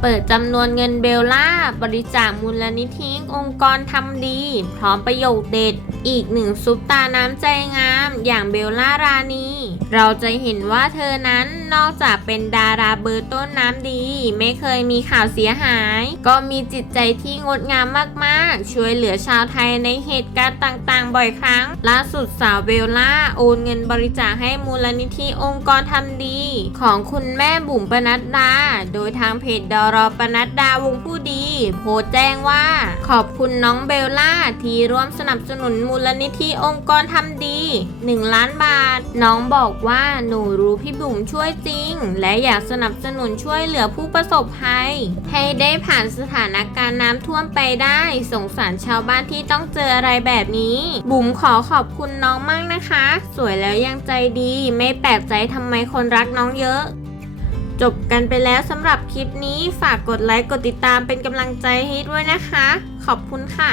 เปิดจำนวนเงินเบลล่า บริจาคมูลนิธิองค์กรทำดี พร้อมประโยคเด็ด อีกหนึ่งซุปตาน้ำใจงา อย่างเบลล่ารานีเราจะเห็นว่าเธอนั้นนอกจากเป็นดาราเบอร์ต้นน้ำดี ไม่เคยมีข่าวเสียหาย ก็มีจิตใจที่งดงามมากๆ ช่วยเหลือชาวไทยในเหตุการณ์ต่างๆ บ่อยครั้ง ล่าสุดสาวเบลล่าโอนเงินบริจาคให้มูลนิธิองค์กรทำดี ของคุณแม่บุ๋มปนัดดา โดยทางเพจดอรอปนัดดาวงผู้ดี โพสต์แจ้งว่า ขอบคุณน้องเบลล่าที่ร่วมสนับสนุนมูลนิธิองค์กรทำดี1 ล้านบาท น้องบอกว่าหนูรู้พี่บุ๋มช่วยจริง และอยากสนับสนุนช่วยเหลือผู้ประสบภัย ให้ได้ผ่านสถานการณ์น้ำท่วมไปได้ สงสารชาวบ้านที่ต้องเจออะไรแบบนี้ บุ๋มขอขอบคุณน้องมากนะคะ สวยแล้วยังใจดี ไม่แปลกใจทำไมคนรักน้องเยอะจบกันไปแล้วสำหรับคลิปนี้ฝากกดไลค์กดติดตามเป็นกำลังใจให้ด้วยนะคะ ขอบคุณค่ะ